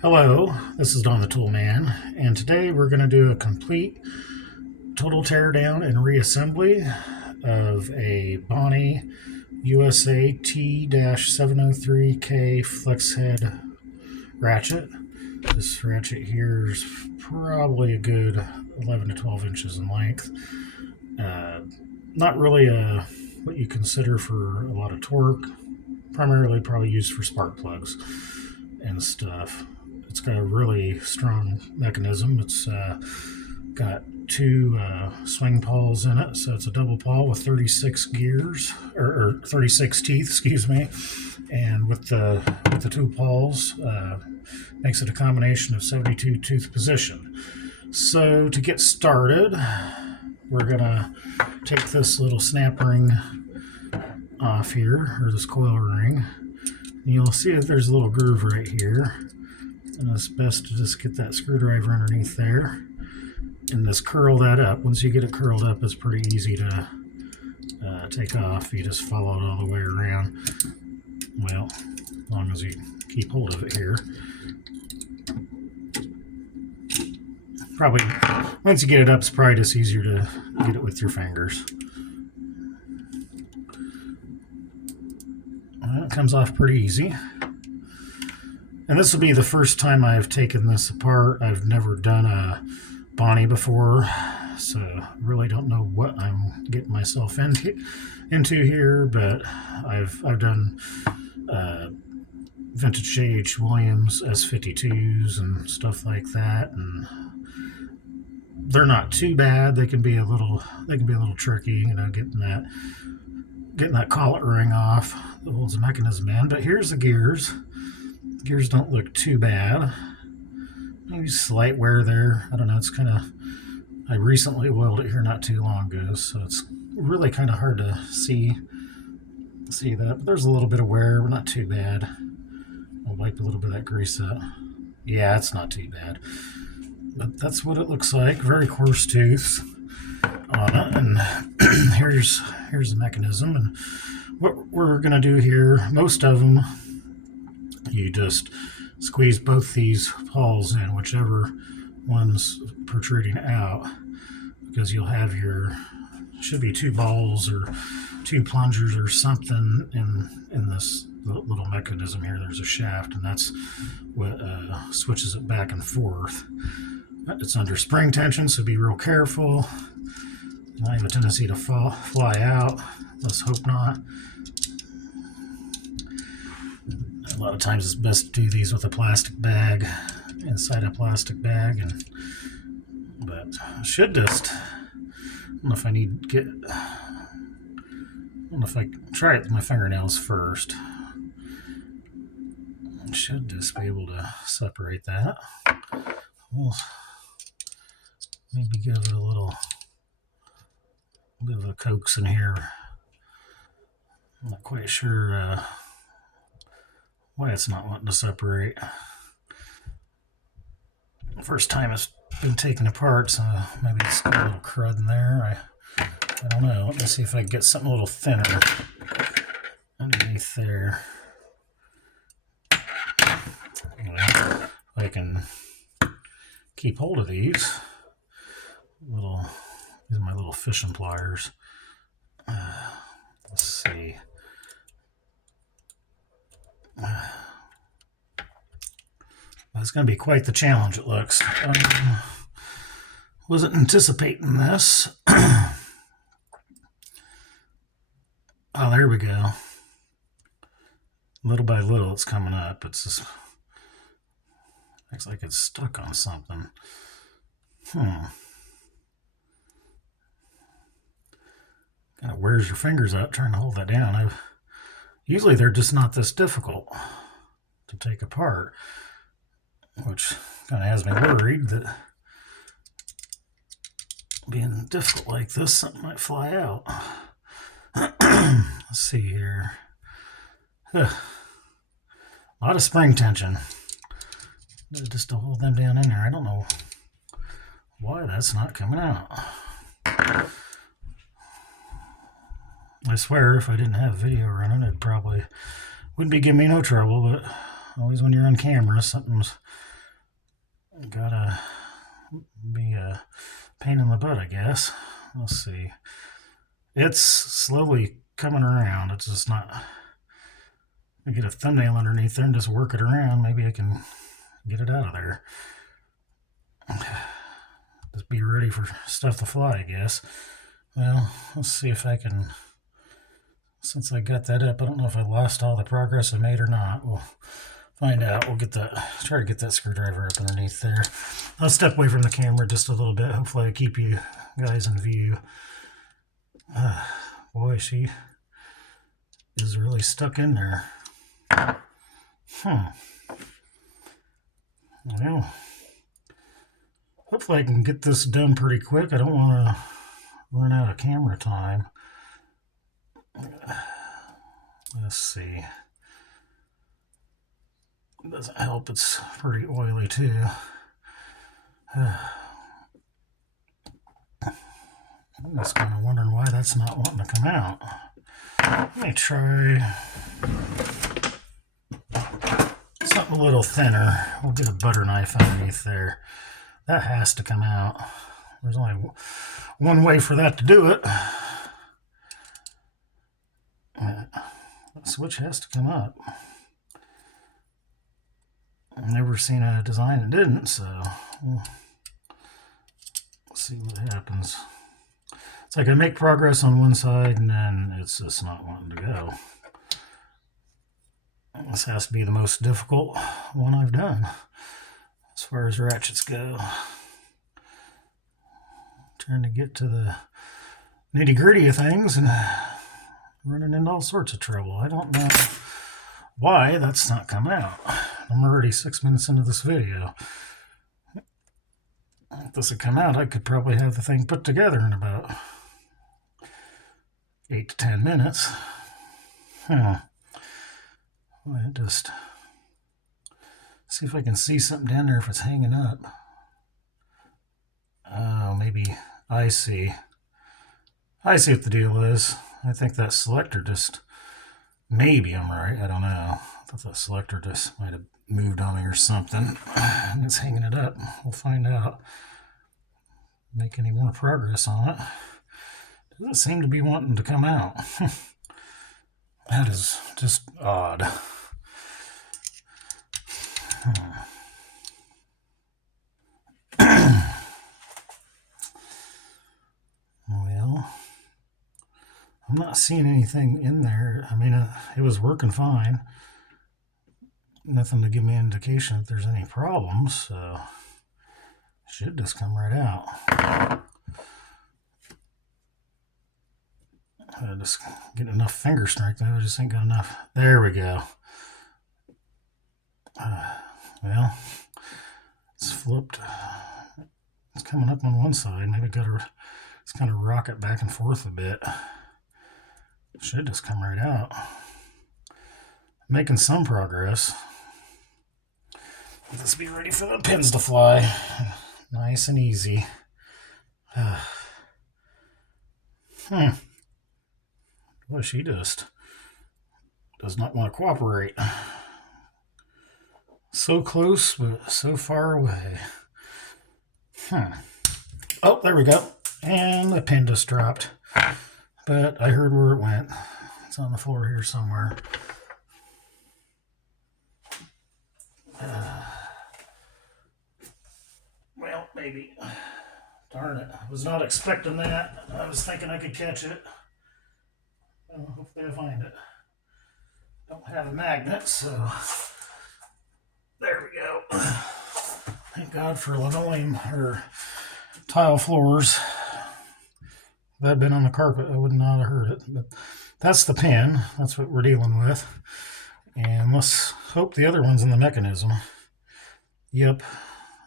Hello, this is Don the Tool Man, and today we're going to do a complete total teardown and reassembly of a Bonney USA T-703 K flexhead ratchet. This ratchet here is probably a good 11 to 12 inches in length. Not really what you consider for a lot of torque, primarily probably used for spark plugs and stuff. It's got a really strong mechanism. It's got two swing pawls in it, so it's a double pawl with 36 gears or 36 teeth, excuse me. And with the two pawls, makes it a combination of 72 tooth position. So to get started, we're gonna take this little snap ring off here, or this coil ring. And you'll see that there's a little groove right here. And it's best to just get that screwdriver underneath there and just curl that up. Once you get it curled up, it's pretty easy to take off. You just follow it all the way around. Well, as long as you keep hold of it here. Probably, once you get it up, it's probably just easier to get it with your fingers. Well, it comes off pretty easy. And this will be the first time I've taken this apart. I've never done a Bonney before, so really don't know what I'm getting myself into here, but I've done vintage age Williams S52s and stuff like that, and they're not too bad. They can be a little tricky, you know, getting that collet ring off that holds the mechanism in. But here's the gears. Gears don't look too bad. Maybe slight wear there. I don't know. It's kind of, I recently oiled it here not too long ago, so it's really kind of hard to see that. But there's a little bit of wear, but not too bad. I'll wipe a little bit of that grease up. Yeah, it's not too bad. But that's what it looks like. Very coarse tooth on it. And here's the mechanism. And what we're going to do here, most of them, you just squeeze both these pawls in, whichever one's protruding out, because you'll have should be two balls or two plungers or something in this little mechanism here. There's a shaft, and that's what switches it back and forth. It's under spring tension, so be real careful. I have a tendency to fly out. Let's hope not. A lot of times it's best to do these with a plastic bag, inside a plastic bag, but I should just, I don't know if I need to I don't know if I try it with my fingernails first. I should just be able to separate that. We'll maybe give it a little bit of a coax in here. I'm not quite sure why it's not wanting to separate. First time it's been taken apart, so maybe it's got a little crud in there. I don't know. Let me see if I can get something a little thinner underneath there. Anyway, I can keep hold of these are my little fishing pliers. Let's see. It's going to be quite the challenge, it looks. Wasn't anticipating this. Oh, there we go. Little by little, it's coming up. It's just looks like it's stuck on something. Kind of wears your fingers out trying to hold that down. Usually they're just not this difficult to take apart, which kind of has me worried that being difficult like this, something might fly out. Let's see here. A lot of spring tension. Just to hold them down in there. I don't know why that's not coming out. I swear if I didn't have video running, it probably wouldn't be giving me no trouble, but Always when you're on camera, something's gotta be a pain in the butt, I guess. Let's see. It's slowly coming around. It's just not. I get a thumbnail underneath there and just work it around. Maybe I can get it out of there. Just be ready for stuff to fly, I guess. Well, let's see if I can. Since I got that up, I don't know if I lost all the progress I made or not. We'll find out. We'll get that. Try to get that screwdriver up underneath there. I'll step away from the camera just a little bit. Hopefully, I keep you guys in view. Boy, she is really stuck in there. Well, hopefully I can get this done pretty quick. I don't want to run out of camera time. Let's see. It doesn't help. It's pretty oily too. I'm just kind of wondering why that's not wanting to come out. Let me try something a little thinner. We'll get a butter knife underneath there. That has to come out. There's only one way for that to do it. The switch has to come up. I've never seen a design that didn't, so we'll see what happens. It's like I make progress on one side and then it's just not wanting to go. This has to be the most difficult one I've done as far as ratchets go. Trying to get to the nitty-gritty of things and running into all sorts of trouble. I don't know why that's not coming out. I'm already 6 minutes into this video. If this had come out, I could probably have the thing put together in about 8 to 10 minutes. Well, just see if I can see something down there if it's hanging up. Oh, maybe I see. I see what the deal is. I think that selector just, maybe I'm right, I don't know. I thought that selector just might have moved on me or something. And it's hanging it up. We'll find out. Make any more progress on it. Doesn't seem to be wanting to come out. That is just odd. Well, I'm not seeing anything in there. I mean, it was working fine. Nothing to give me an indication if there's any problems, so it should just come right out. I just get enough finger strength. I just ain't got enough. There we go. Well, it's flipped. It's coming up on one side. Maybe it's kind of rock it back and forth a bit. Should just come right out. Making some progress. Let's be ready for the pins to fly. Nice and easy. Well, she just does not want to cooperate. So close, but so far away. Oh, there we go. And the pin just dropped. But I heard where it went. It's on the floor here somewhere. Well, maybe. Darn it. I was not expecting that. I was thinking I could catch it. Well, hopefully I find it. Don't have a magnet, so there we go. Thank God for linoleum or tile floors. If that had been on the carpet, I would not have heard it. But that's the pin. That's what we're dealing with. And let's hope the other one's in the mechanism. Yep,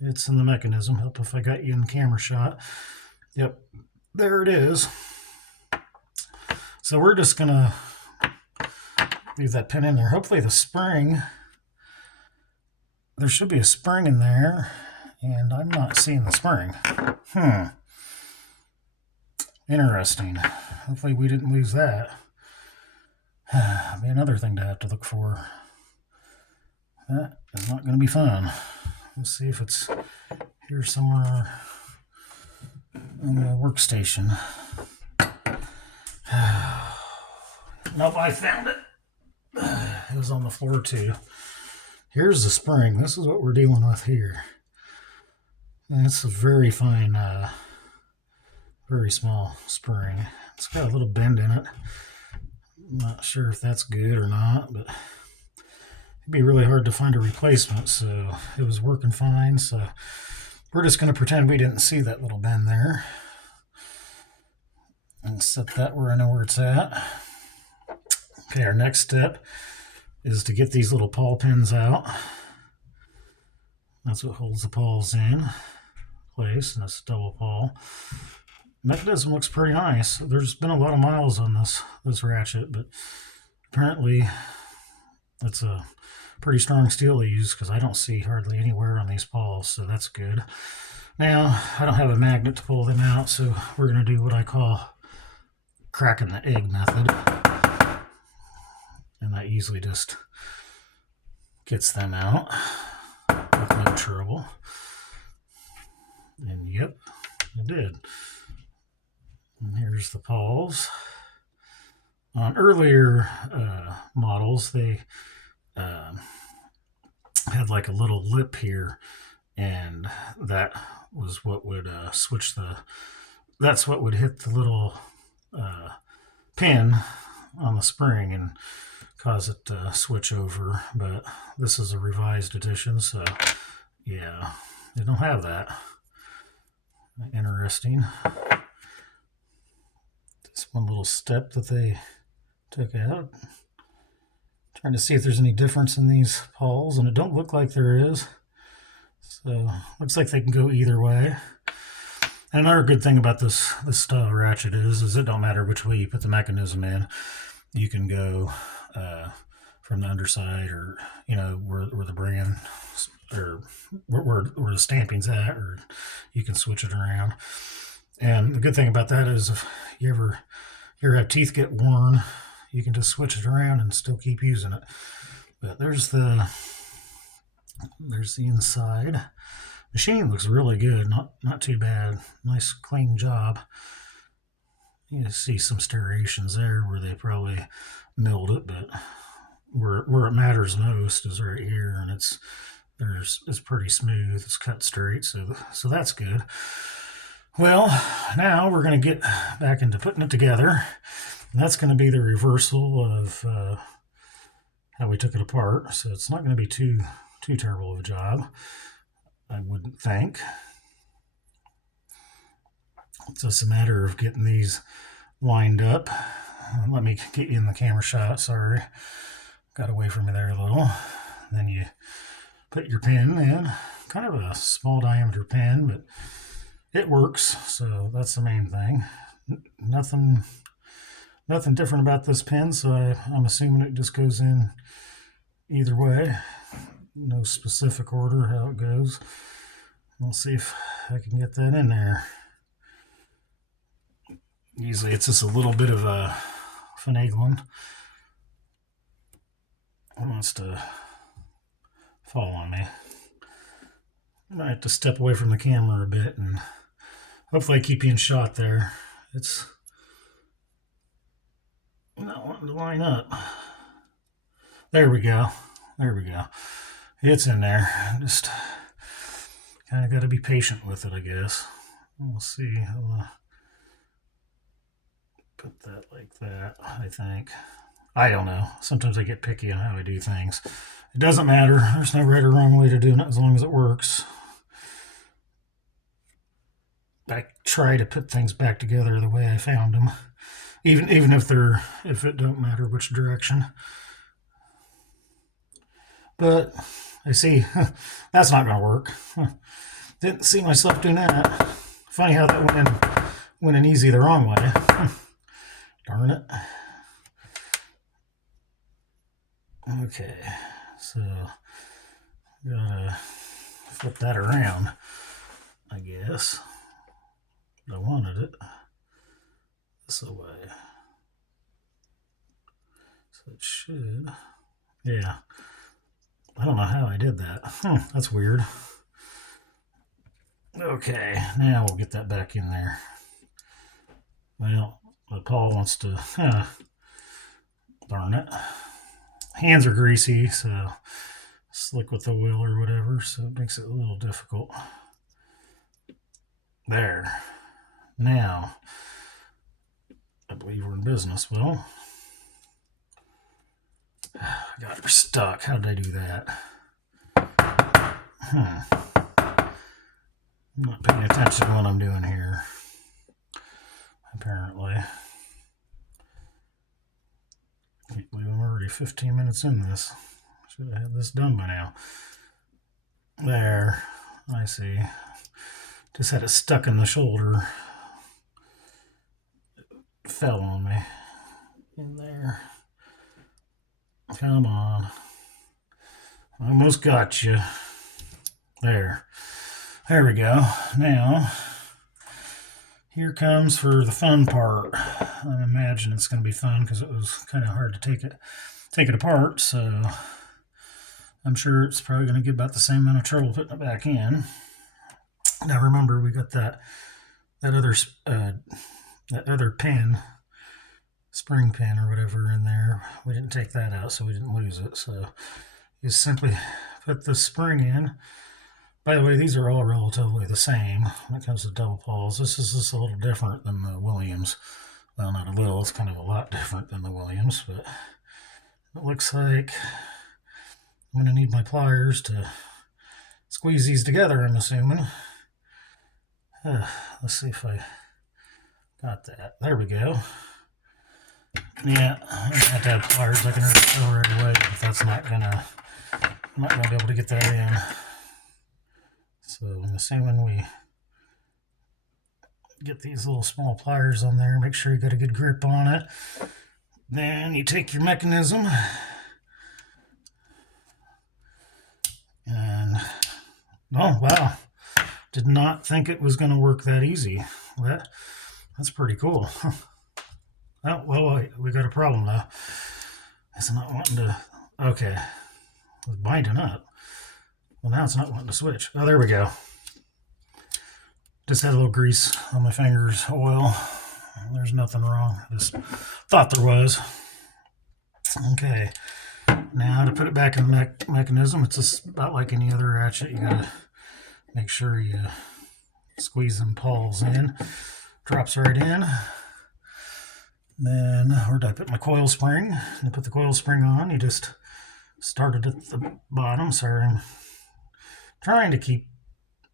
it's in the mechanism. Help if I got you in the camera shot. Yep, there it is. So we're just gonna leave that pin in there. Hopefully the spring, there should be a spring in there, and I'm not seeing the spring. Interesting. Hopefully we didn't lose that. Be another thing to have to look for. That is not going to be fun. Let's see if it's here somewhere on the workstation. Nope, I found it. It was on the floor too. Here's the spring. This is what we're dealing with here. And it's a very fine, very small spring. It's got a little bend in it. I'm not sure if that's good or not, but it'd be really hard to find a replacement, so it was working fine. So we're just going to pretend we didn't see that little bend there and set that where I know where it's at. Okay, our next step is to get these little pawl pins out. That's what holds the pawls in place, and it's a double pawl. Mechanism looks pretty nice. There's been a lot of miles on this ratchet, but apparently it's a pretty strong steel to use because I don't see hardly any wear on these pawls, so that's good. Now, I don't have a magnet to pull them out, so we're going to do what I call cracking the egg method. And that usually just gets them out with no trouble. And yep, it did. And here's the pawls. On earlier models, they had like a little lip here, and that was what would switch the, that's what would hit the little pin on the spring and cause it to switch over. But this is a revised edition, so yeah, they don't have that. Interesting. Just one little step that they took out. Trying to see if there's any difference in these pawls, and it don't look like there is. So looks like they can go either way. And another good thing about this style ratchet is it don't matter which way you put the mechanism in. You can go from the underside, or where the brand or where the stamping's at, or you can switch it around. And the good thing about that is if you ever have teeth get worn, you can just switch it around and still keep using it. But there's the inside. Machine looks really good, not too bad. Nice clean job. You see some striations there where they probably milled it, but where it matters most is right here, and it's pretty smooth. It's cut straight, so that's good. Well, now we're going to get back into putting it together. And that's going to be the reversal of how we took it apart. So it's not going to be too terrible of a job, I wouldn't think. It's just a matter of getting these lined up. Let me get you in the camera shot. Sorry, got away from me there a little. Then you put your pin in. Kind of a small diameter pin, but it works, so that's the main thing. Nothing different about this pin, so I'm assuming it just goes in either way. No specific order how it goes. We'll see if I can get that in there. Usually it's just a little bit of a finagling. It wants to fall on me. I might have to step away from the camera a bit and hopefully I keep you in shot there. It's not wanting to line up. There we go. It's in there. Just kind of got to be patient with it, I guess. We'll see. I'll put that like that, I think. I don't know. Sometimes I get picky on how I do things. It doesn't matter. There's no right or wrong way to do it as long as it works. I try to put things back together the way I found them, even if it don't matter which direction. But I see that's not going to work. Didn't see myself doing that. Funny how that went in easy the wrong way. Darn it. Okay, so gotta flip that around, I guess. I wanted it this way. So it should, yeah. I don't know how I did that. That's weird. Okay, now we'll get that back in there. Well, the Paul wants to, darn it. Hands are greasy, so slick with the oil or whatever, so it makes it a little difficult. There. Now, I believe we're in business. Well, I got her stuck. How did I do that? I'm not paying attention to what I'm doing here, apparently. I can't believe I'm already 15 minutes in this. Should have had this done by now. There. I see. Just had it stuck in the shoulder. It fell on me. In there. Come on. Almost got you. There. There we go. Now, here comes for the fun part. I imagine it's going to be fun because it was kind of hard to take it apart. So I'm sure it's probably going to give about the same amount of trouble putting it back in. Now remember, we got that other pin, spring pin or whatever in there. We didn't take that out, so we didn't lose it. So you simply put the spring in. By the way, these are all relatively the same when it comes to double pawls. This is just a little different than the Williams. Well, not a little, it's kind of a lot different than the Williams, but it looks like I'm going to need my pliers to squeeze these together, I'm assuming. Let's see if I got that. There we go. Yeah, I have to have pliers. I can tell right away if that's not gonna, I'm not gonna be able to get that in. So I'm assuming we get these little small pliers on there. Make sure you got a good grip on it. Then you take your mechanism and oh wow, did not think it was going to work that easy. That's pretty cool. Oh, well, we got a problem though. It's not wanting to. Okay, it's binding up. Well, now it's not wanting to switch. Oh, there we go. Just had a little grease on my fingers, oil. There's nothing wrong. Just thought there was. Okay, now to put it back in the mechanism, it's just about like any other ratchet. You gotta make sure you squeeze them pawls in. Drops right in. Then, where did I put my coil spring? To put the coil spring on, you just started at the bottom. Sorry, I'm trying to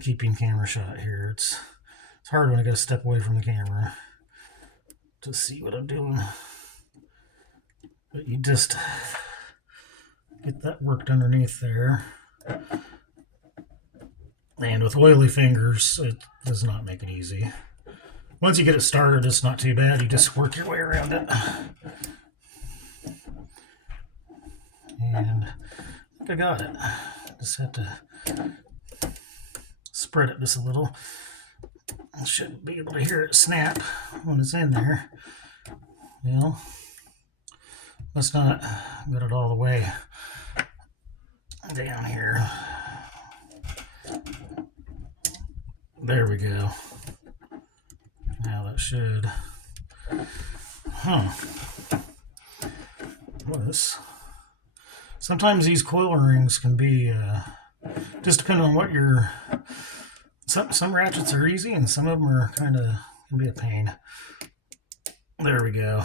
keeping camera shot here. It's hard when I gotta step away from the camera to see what I'm doing. But you just get that worked underneath there. And with oily fingers, it does not make it easy. Once you get it started, it's not too bad. You just work your way around it. And I think I got it. Just have to spread it just a little. I should be able to hear it snap when it's in there. Well, let's not get it all the way down here. There we go. Now that should. Sometimes these coil rings can be just depending on what your. Some ratchets are easy and some of them are kind of can be a pain. There we go.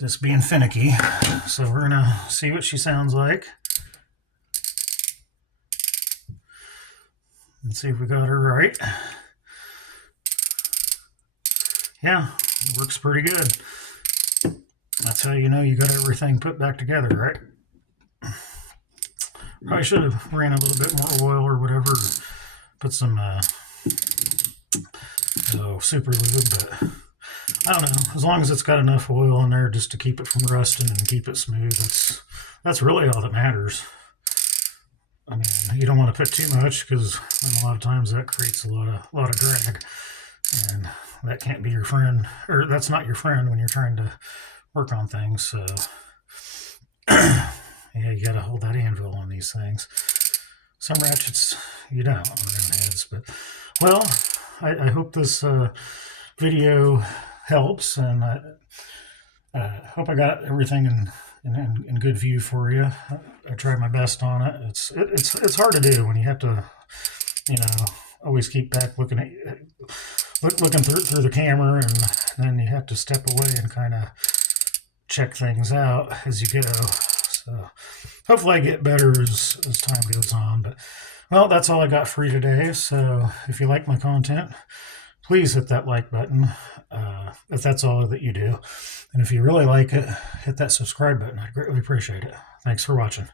Just being finicky. So we're gonna see what she sounds like. And see if we got her right. Yeah, it works pretty good. That's how you know you got everything put back together, right? Probably should have ran a little bit more oil or whatever. Put some super lube, but I don't know. As long as it's got enough oil in there just to keep it from rusting and keep it smooth, that's really all that matters. I mean, you don't want to put too much because a lot of times that creates a lot of drag, and that can't be your friend, or that's not your friend when you're trying to work on things. So Yeah, you got to hold that anvil on these things. Some ratchets you don't on round heads, but well, I hope this video helps, and I hope I got everything in good view for you. I tried my best on it. It's hard to do when you have to, you know, always keep back looking at looking through the camera, and then you have to step away and kind of check things out as you go. So hopefully I get better as time goes on. But well, that's all I got for you today. So if you like my content, please hit that like button if that's all that you do. And if you really like it, hit that subscribe button. I'd greatly appreciate it. Thanks for watching.